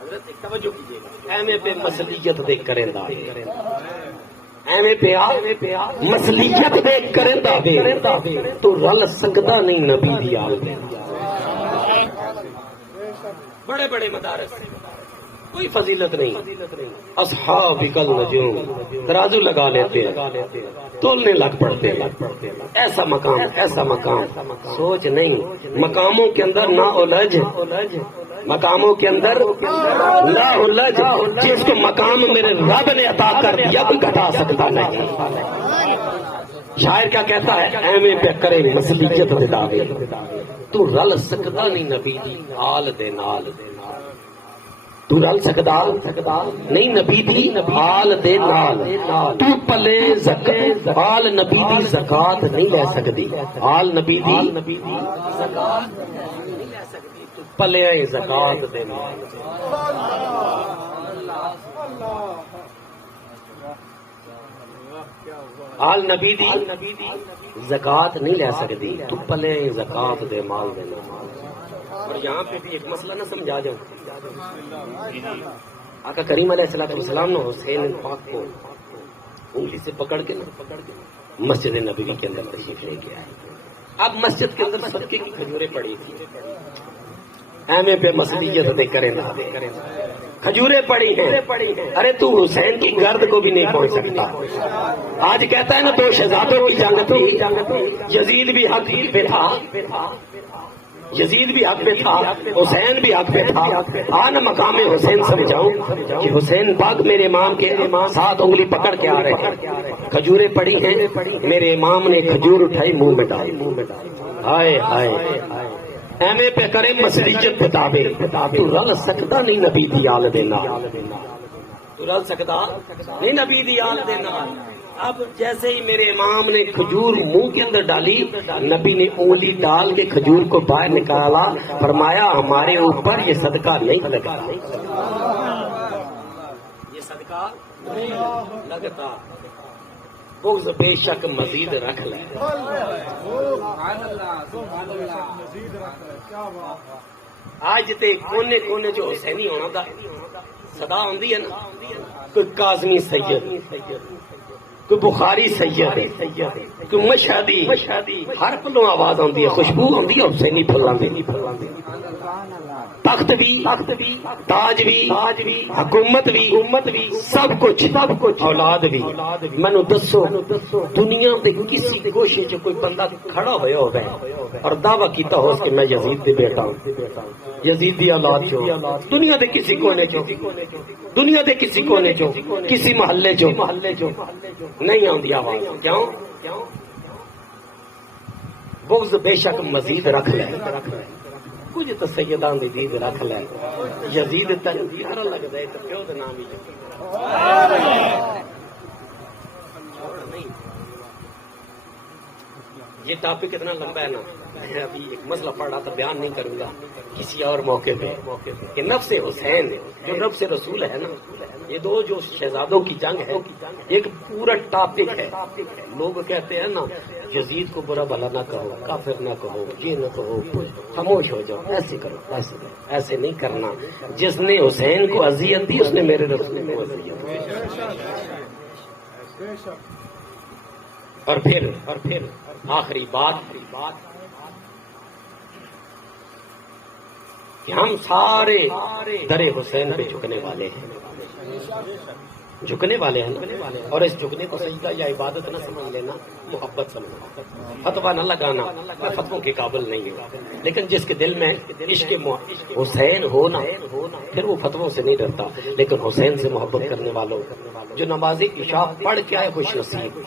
حضرت ایک توجہ کیجیے گا, ایمے پہ مصلیت دیکھ کریں دعوے, ایمے پہ مصلیت دیکھ کریں دعوے تو رل سکتا نہیں نبی دی آل میں. بڑے بڑے مدارس کوئی فضیلت نہیں. اصحاب کل نجوم ترازو لگا لیتے ہیں, تولنے لگ پڑتے ہیں. ایسا مقام سوچ نہیں. مقاموں کے اندر نہ الجھ, مقاموں کے اندر نہ الجھ. جس کو مقام میرے رب نے عطا کر دیا کوئی گھٹا سکتا نہیں. شاعر کیا کہتا ہے, ایویں پہ کرے مصلیت دے دعوے تو رل سکتا نہیں نبی دی آل دے نال. تو رل سکتا نہیں نبی دی آل دے نال. تو پلے آل نبی دی زکات نہیں لے سکتی. آل نبی دی زکات نہیں لے سکتی. تو پلے زکات دے نال. آل نبی دی زکات نہیں لے سکتی. تو پلے زکات دے مال دے نال. اور یہاں پہ بھی ایک مسئلہ نہ سمجھا جاؤ. آقا کریم علیہ السلام نے حسین پاک کو انگلی سے پکڑ کے مسجد نبوی کے اندر تشریف لے کے آئے. اب مسجد کے اندر صدقے کی کھجوریں پڑی تھی. ایمے پہ مصلیت دے کریں نا, کھجوریں پڑی ہیں. ارے تو حسین کی گرد کو بھی نہیں پہنچ سکتا. آج کہتا ہے نا 2 شہزادوں کی جنگ تھی, یزید بھی حق پہ تھا, یزید بھی حق پہ تھا, حسین بھی حق پہ تھا. آنا مقام حسین سمجھاؤں کہ حسین پاک میرے امام کے ساتھ انگلی پکڑ کے آ رہے ہیں. کھجوریں پڑی ہیں, میرے امام نے کھجور اٹھائی منہ میں ڈالی. ہائے ہائے ایمے پہ کرے مصلیت بتاوے تو رل سکتا نہیں نبی دی آل دے نال. تو رل سکتا نہیں نبی دی آل دے نال. اب جیسے ہی میرے امام نے کھجور منہ کے اندر ڈالی, نبی نے انگلی ڈال کے کھجور کو باہر نکالا. فرمایا ہمارے اوپر یہ صدقہ نہیں لگتا, یہ صدقہ نہیں لگتا. بغض بے شک مزید رکھ لے. آج تے کونے کونے جو حسینی ہونا دا صدا ہوندی ہے نا، کوئی کاظمی سید، کوئی بخاری سید، کوئی مشہدی، ہر پلوں آواز آندی ہے، خوشبو آندی ہے حسینی پھلاں دی۔ تخت بھی، تاج بھی، حکومت بھی، سب کچھ اولاد بھی۔ مینوں دسو دنیا دے کسی گوشے چ کوئی بندہ کھڑا ہویا ہوگا اور دعویٰ کیتا ہو کہ میں یزید دے بیٹا ہوں، یزید دی اولاد چوں، دنیا دے کسی کونے چوں، دنیا دے کسی کونے چوں، کسی محلے چوں نہیں آندی آواز۔ کیوں؟ بغض بے شک مزید رکھ لے، کچھ تو سیدان دی دید رکھ لے، یزید تک پیارا لگدا ہے تو پیو دا نام ہی یہ ٹاپک اتنا لمبا ہے نا، میں ابھی ایک مسئلہ پڑھ رہا تھا، بیان نہیں کروں گا کسی اور موقع پہ، کہ نفس حسین جو نفس رسول ہے نا، یہ دو جو شہزادوں کی جنگ ہے ایک پورا ٹاپک ہے۔ لوگ کہتے ہیں نا یزید کو برا بھلا نہ کہو، کافر نہ کہو، یہ نہ کہو، خاموش ہو جاؤ، ایسے کرو، ایسے کرو، ایسے نہیں کرنا۔ جس نے حسین کو اذیت دی اس نے میرے رسول کو اذیت دی۔ اور پھر آخری بات کہ ہم سارے در حسین پہ جھکنے والے ہیں، جھکنے والے ہیں، اور اس جھکنے کو سجدہ یا عبادت نہ سمجھ لینا، محبت سمجھنا، فتویٰ نہ لگانا۔ میں فتووں کے قابل نہیں ہوں، لیکن جس کے دل میں عشق حسین ہونا پھر وہ فتووں سے نہیں ڈرتا۔ لیکن حسین سے محبت کرنے والوں، جو نماز عشاء پڑھ کے آئے خوش نصیب،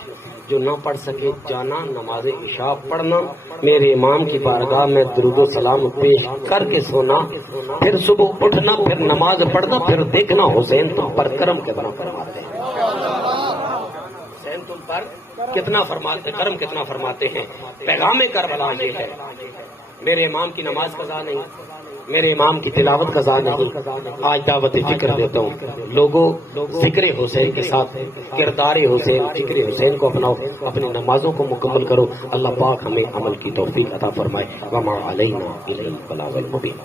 جو نہ پڑھ سکے جانا نماز عشاء پڑھنا، میرے امام کی بارگاہ میں درود و سلام پیش کر کے سونا، پھر صبح اٹھنا، پھر نماز پڑھنا، پھر دیکھنا حسین تم پر کرم کتنا فرماتے ہیں، حسین تم پر کتنا فرماتے، کرم کتنا فرماتے ہیں۔ پیغام کربلا یہ ہے، میرے امام کی نماز قضا نہیں، میرے امام کی تلاوت قضا نہیں۔ آج دعوت فکر دیتا ہوں، لوگوں ذکر حسین کے ساتھ کردار حسین، ذکر حسین کو اپناؤ، اپنی نمازوں کو مکمل کرو۔ اللہ پاک ہمیں عمل کی توفیق عطا فرمائے۔ وما علینا الا البلاغ المبین۔